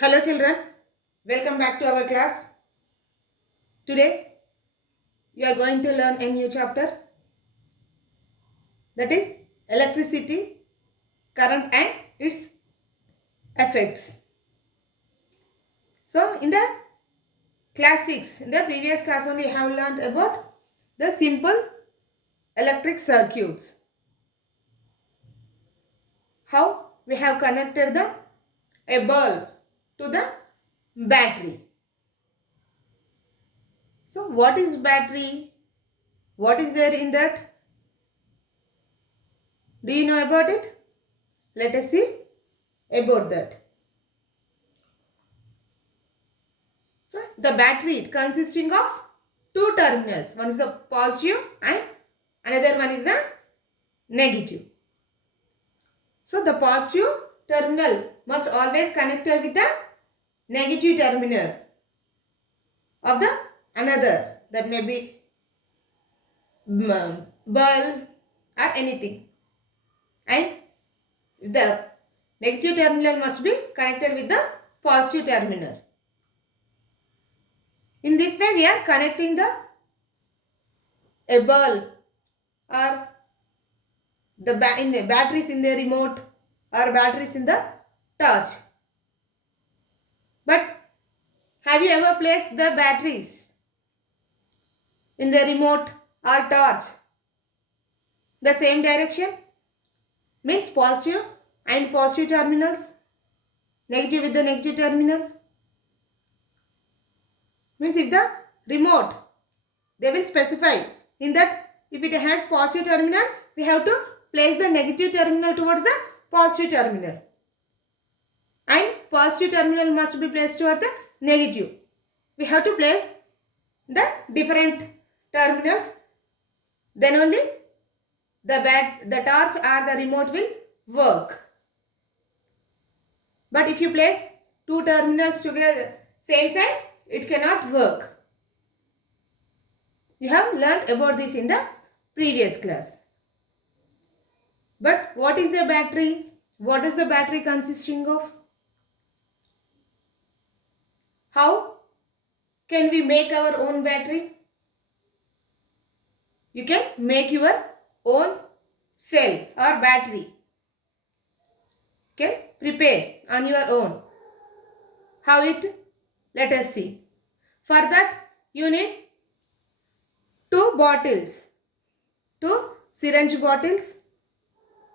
Hello children, welcome back to our class. Today you are going to learn a new chapter, that is electricity, current and its effects. So in the class 6, in the previous class only have learned about the simple electric circuits. How we have connected a bulb to the battery. So what is battery? What is there in that? Do you know about it? Let us see about that. So the battery consisting of two terminals. One is the positive and another one is the negative. So the positive terminal must always connected with the negative terminal of the another. That may be bulb or anything. And the negative terminal must be connected with the positive terminal. In this way we are connecting a bulb or the batteries in the remote or batteries in the torch. But have you ever placed the batteries in the remote or torch the same direction? Means positive and positive terminals, negative with the negative terminal. Means if the remote, they will specify in that if it has positive terminal, we have to place the negative terminal towards the positive terminal. And positive terminal must be placed towards the negative. We have to place the different terminals, then only the torch or the remote will work. But if you place two terminals together same side, it cannot work. You have learnt about this in the previous class. But what is a battery? What is the battery consisting of? How can we make our own battery? You can make your own cell or battery. Can prepare on your own. How it? Let us see. For that you need two bottles, two syringe bottles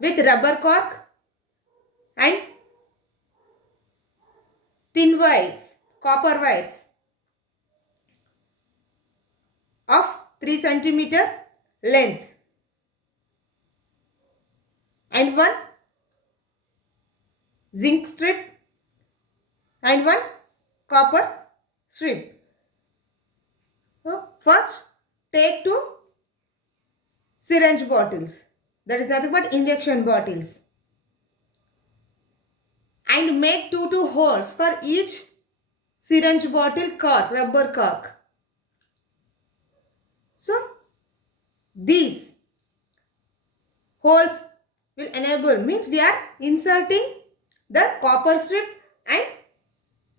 with rubber cork and thin wires, copper wires of 3 centimeter length and one zinc strip and one copper strip. So first take two syringe bottles, that is nothing but injection bottles, and make two holes for each syringe bottle cork, rubber cork. So these holes will enable, means we are inserting the copper strip and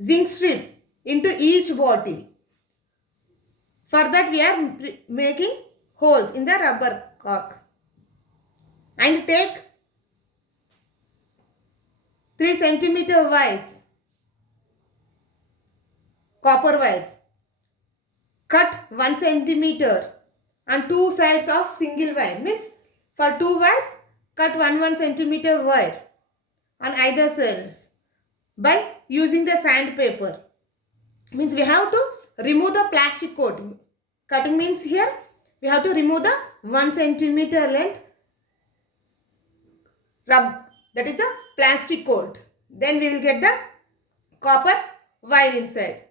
zinc strip into each bottle. For that we are making holes in the rubber cork and take 3 centimeter wires, copper wires, cut 1 centimeter on two sides of single wire, means for two wires cut 1 centimeter wire on either sides by using the sandpaper. Means we have to remove the plastic coating. Cutting means here we have to remove the 1 centimeter length that is the plastic coat. Then we will get the copper wire inside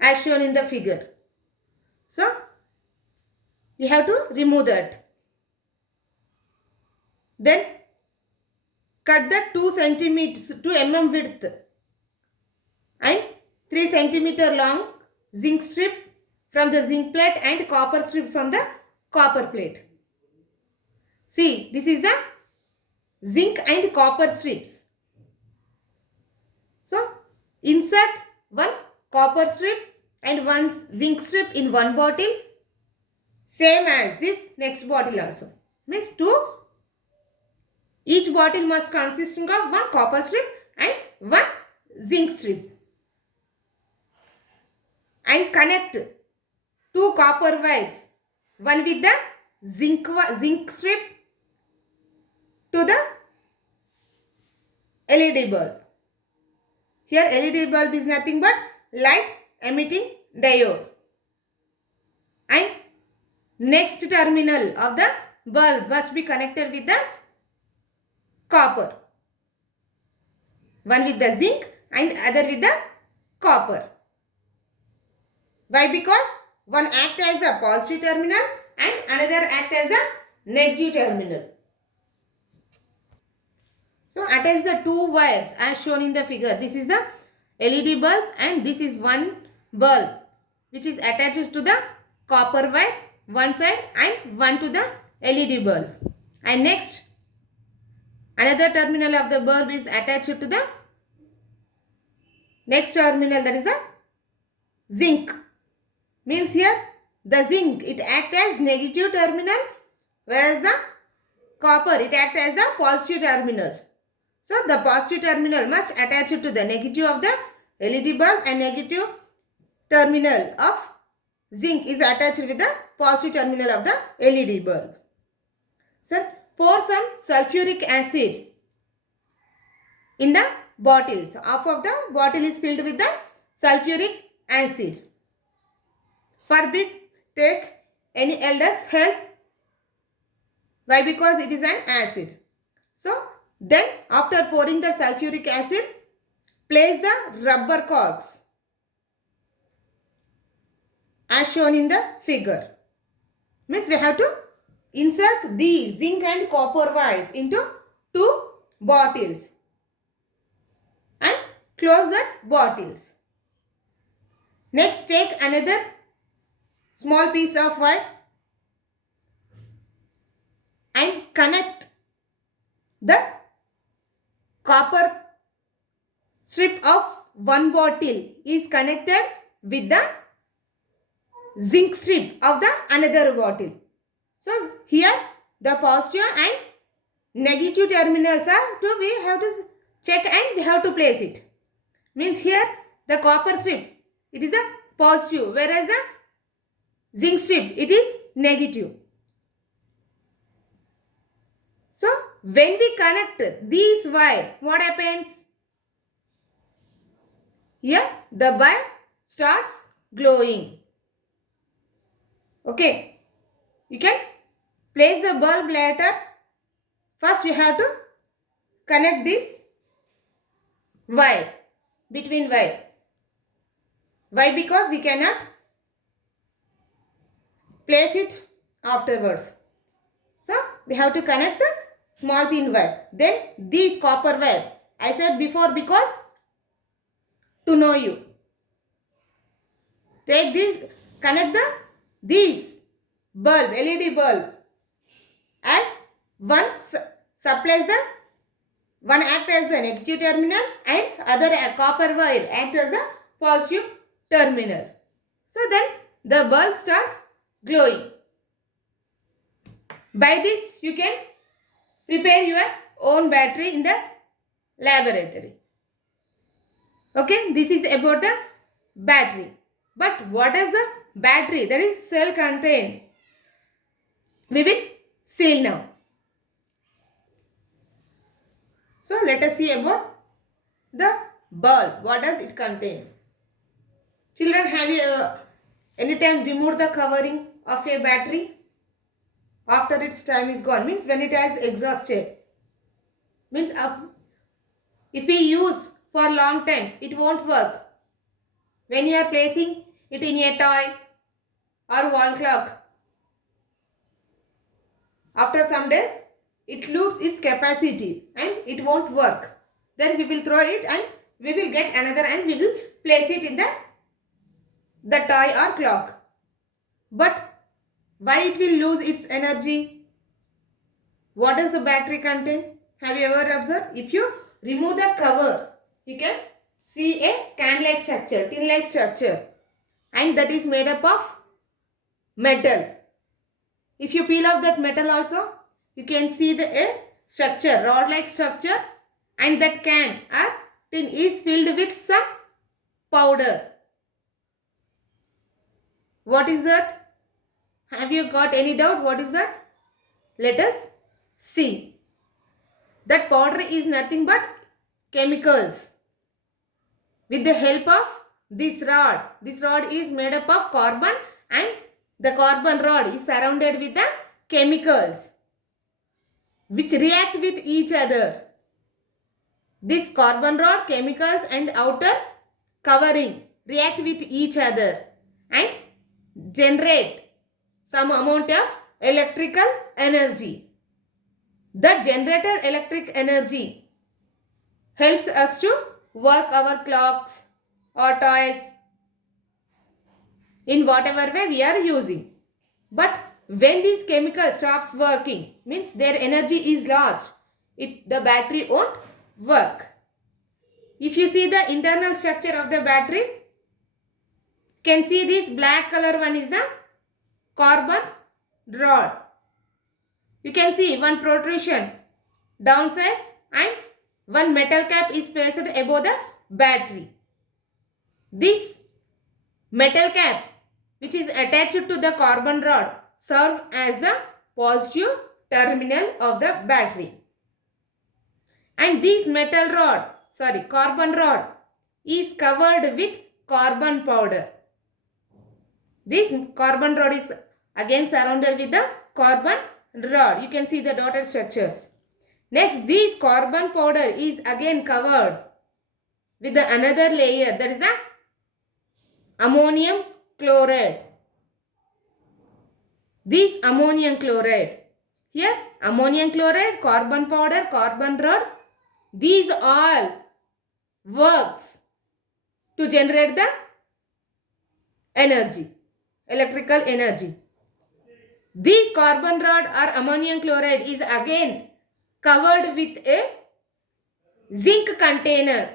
as shown in the figure. So you have to remove that. Then cut the 2 centimeters, 2 mm width and 3 centimeter long zinc strip from the zinc plate and copper strip from the copper plate. See, this is the zinc and copper strips. insert one copper strip and one zinc strip in one bottle, same as this next bottle also. Means each bottle must consisting of one copper strip and one zinc strip. And connect two copper wires, one with the zinc strip to the LED bulb. Here LED bulb is nothing but light emitting diode. And next terminal of the bulb must be connected with the copper. One with the zinc and other with the copper. Why? Because one acts as the positive terminal and another acts as the negative terminal. So attach the two wires as shown in the figure. This is the LED bulb and this is one bulb which is attached to the copper wire one side and one to the LED bulb. And next another terminal of the bulb is attached to the next terminal, that is the zinc. Means here the zinc, it acts as negative terminal, whereas the copper, it acts as the positive terminal. So the positive terminal must attach to the negative of the LED bulb and negative terminal of zinc is attached with the positive terminal of the LED bulb. So pour some sulfuric acid in the bottles. Half of the bottle is filled with the sulfuric acid. For this, take any elder's help. Why? Because it is an acid. So then after pouring the sulfuric acid, place the rubber corks as shown in the figure. Means we have to insert these zinc and copper wires into two bottles and close that bottles. Next, take another small piece of wire and connect the copper strip of one bottle is connected with the zinc strip of the another bottle. So here the positive and negative terminals are to we have to check and we have to place it. Means here the copper strip, it is a positive, whereas the zinc strip, it is negative. So when we connect these wire, what happens? Here the bulb starts glowing. Okay, you can place the bulb later. First we have to connect this wire, between wire. Why? Because we cannot place it afterwards. So we have to connect the small thin wire. Then these copper wire, I said before because to know you. Take this, connect these bulb, LED bulb, as one supplies the one act as the negative terminal and other copper wire act as the positive terminal. So then the bulb starts glowing. By this you can prepare your own battery in the laboratory. Okay, this is about the battery. But what is the battery? That is cell contain. We will see now. So let us see about the bulb. What does it contain? Children, have you anytime removed the covering of a battery after its time is gone? Means when it has exhausted. Means if we use for a long time, it won't work. When you are placing it in a toy or wall clock, after some days, it loses its capacity and it won't work. Then we will throw it and we will get another and we will place it in the toy or clock. But why it will lose its energy? What does the battery contain? Have you ever observed? If you remove the cover, you can see a can-like structure, tin-like structure, and that is made up of metal. If you peel off that metal also, you can see the structure, rod-like structure, and that can or tin is filled with some powder. What is that? Have you got any doubt? What is that? Let us see. That powder is nothing but chemicals. With the help of this rod is made up of carbon, and the carbon rod is surrounded with the chemicals which react with each other. This carbon rod, chemicals and outer covering react with each other and generate some amount of electrical energy. That generated electric energy helps us to work our clocks or toys in whatever way we are using. But when this chemical stops working, means their energy is lost, the battery won't work. If you see the internal structure of the battery, can see this black color one is the carbon rod. You can see one protrusion downside and one metal cap is placed above the battery. This metal cap which is attached to the carbon rod serve as the positive terminal of the battery. And this carbon rod is covered with carbon powder. This carbon rod is again surrounded with the carbon rod. You can see the dotted structures. Next, this carbon powder is again covered with another layer, that is the ammonium chloride. This ammonium chloride, here ammonium chloride, carbon powder, carbon rod, these all works to generate the energy, electrical energy. This carbon rod or ammonium chloride is again covered with a zinc container.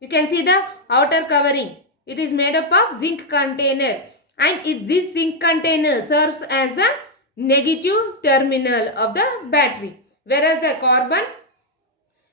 You can see the outer covering. It is made up of zinc container, and this zinc container serves as a negative terminal of the battery, whereas the carbon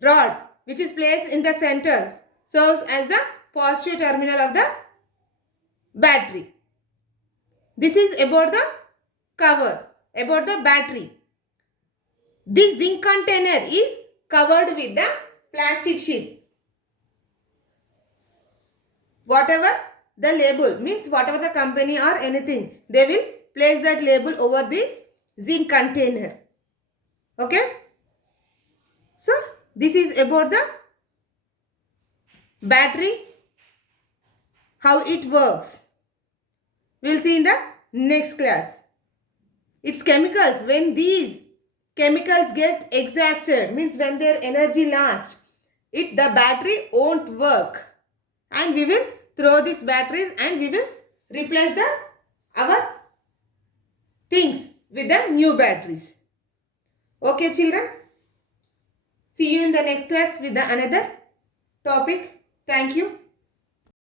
rod which is placed in the center serves as the positive terminal of the battery. This is about the cover, about the battery. This zinc container is covered with the plastic sheet. Whatever the label, means whatever the company or anything, they will place that label over this zinc container. Okay. So, this is about the battery, how it works. We will see in the next class. Its chemicals, when these chemicals get exhausted, means when their energy lasts, the battery won't work, and we will throw these batteries and we will replace our things with the new batteries. Okay, children. See you in the next class with another topic. Thank you.